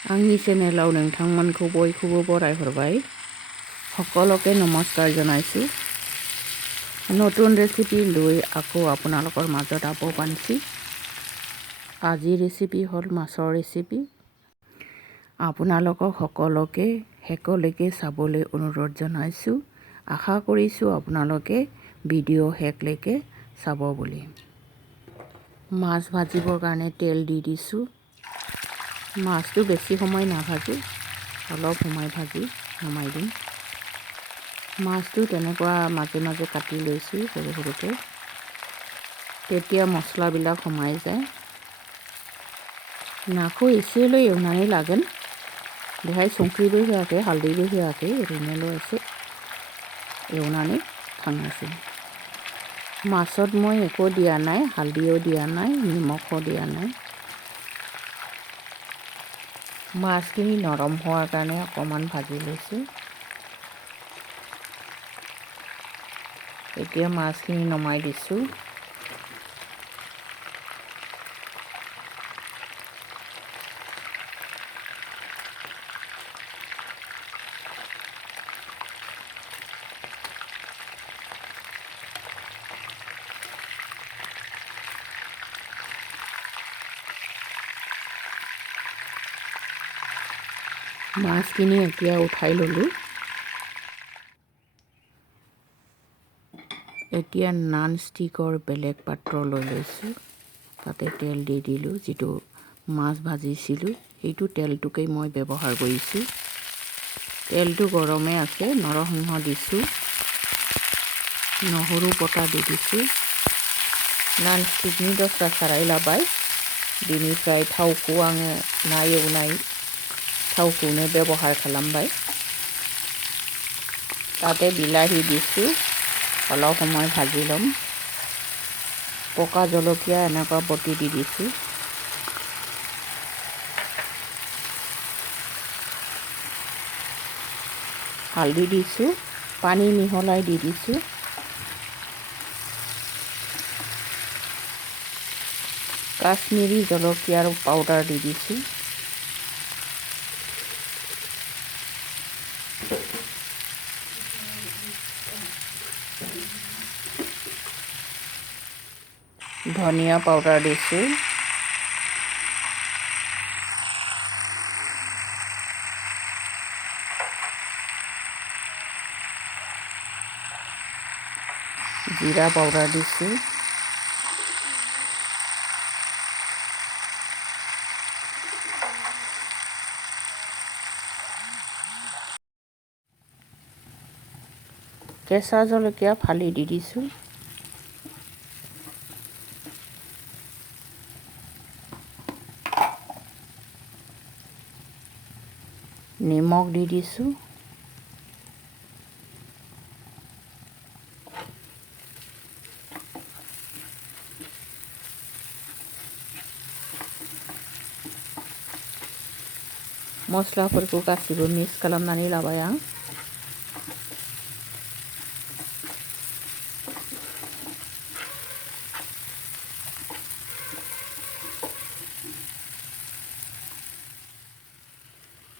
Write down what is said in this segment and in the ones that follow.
आंनि चेनेलाव नोंथांमोनखौ बयखौबो बरायहरबाय সকলোকে নমস্কাৰ জনাইছোঁ নতুন ৰেচিপি লৈ আকৌ আপোনালোকৰ মাজত আকৌ পাঞ্চি আজি ৰেচিপি হ'ল মাছৰ ৰেচিপি আপোনালোকক সকলোকে শেষলৈকে চাবলৈ অনুৰোধ জনাইছোঁ আশা কৰিছোঁ আপোনালোকে ভিডিঅ' শেষলৈকে চাব বুলি মাছ ভাজিবৰ কাৰণে তেল দি দিছোঁ মাছটো বেছি সময় নাভাজো অলপ সময় ভাজি নমাই দিম মাছটো তেনেকুৱা মাজে মাজে কাটি লৈছোঁ সৰু সৰুকৈ তেতিয়া মছলাবিলাক সোমাই যায় नाखौ एसेल' एवनानै लागोन बेहाय संख्रिबो होआखै हालदैबो होआखै ओरैनोल' एसे एवनानै खांनोसै माছত মই একো দিয়া নাই হালদিও দিয়া নাই নিমখো দিয়া নাই মাছখিনি নৰম হোৱাৰ কাৰণে অকণমান ভাজি লৈছোঁ এতিয়া মাছখিনি নমাই দিছোঁ মাছখিনি এতিয়া উঠাই ল'লোঁ এতিয়া নন ষ্টিকৰ বেলেগ পাত্ৰ লৈ লৈছোঁ তাতে তেল দি দিলোঁ যিটো মাছ ভাজিছিলোঁ সেইটো তেলটোকেই মই ব্যৱহাৰ কৰিছোঁ তেলটো গৰমে আছে নৰসিংহ দিছোঁ নহৰু পটা di दिसु नन स्टिकनि दस्रा साराय लाबाय बिनिफ्राय थावखौ आङो ना एवनाय थावखौनो व्यवहार खालामबाय ताते बिलाहि दिसु অলপ সময় ভাজি লম পকা জলকীয়া এনেকুৱা বটি দি দিছোঁ হালধি দিছোঁ পানী মিহলাই দি দিছোঁ কাশ্মীৰী জলকীয়াৰ পাউডাৰ দি দিছোঁ ধনিয়া পাউডাৰ দিছোঁ জিৰা পাউডাৰ দিছোঁ কেঁচা জলকীয়া ফালি দি দিছোঁ নিমখ দি দিছোঁ मस्लाफोरखौ गासिबो मिक्स खालामनानै लाबाय आं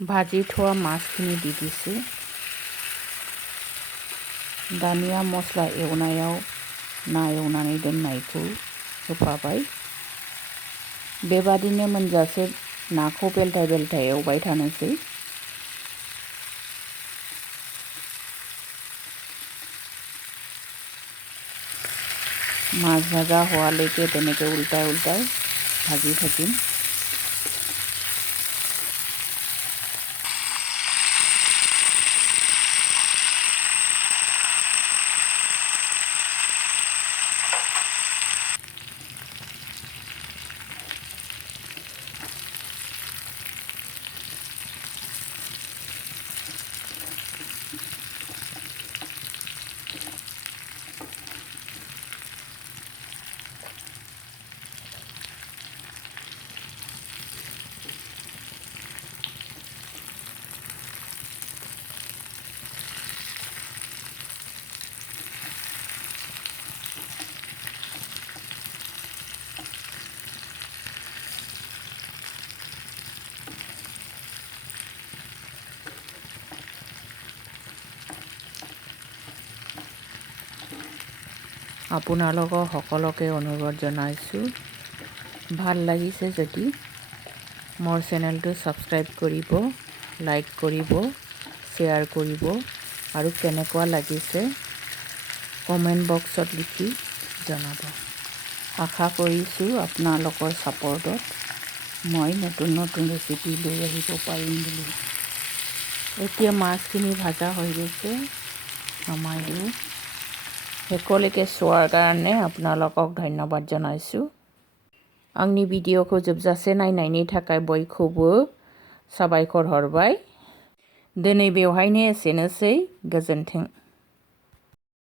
भाजी थोआ माछखिनि दि दिसु दानिया मस्ला एवनायाव ना एवनानै दोननायखौ होफाबाय बेबादिनो मोनजासे नाखौ बेलथाय बेलथाय एवबाय थानोसै মাছ ভাজা হোৱালৈকে তেনেকৈ উল্টাই উল্টাই ভাজি থাকিম আপোনালোকক সকলোকে অনুৰোধ জনাইছোঁ, ভাল লাগিছে যদি মোৰ চেনেলটো ছাবস্ক্ৰাইব কৰিব, লাইক কৰিব, শ্বেয়াৰ কৰিব আৰু কেনেকুৱা লাগিছে কমেণ্ট বক্সত লিখি জনাব। আশা কৰিছোঁ আপোনালোকৰ ছাপৰ্টত মই নতুন নতুন ৰেচিপি লৈ আহিব পাৰিম বুলি। এতিয়া মাছখিনি ভাজা হৈ গৈছে, নমাই দিওঁ। শেষলৈকে চোৱাৰ কাৰণে आपनालोকক धन्यबाद जनायसु। आंनि भिडिअखौ जोबजासे नायनायनि थाखाय बयखौबो साबायखर हरबाय। दिनै बेवहायनो एसेनोसै, गोजोन्थों।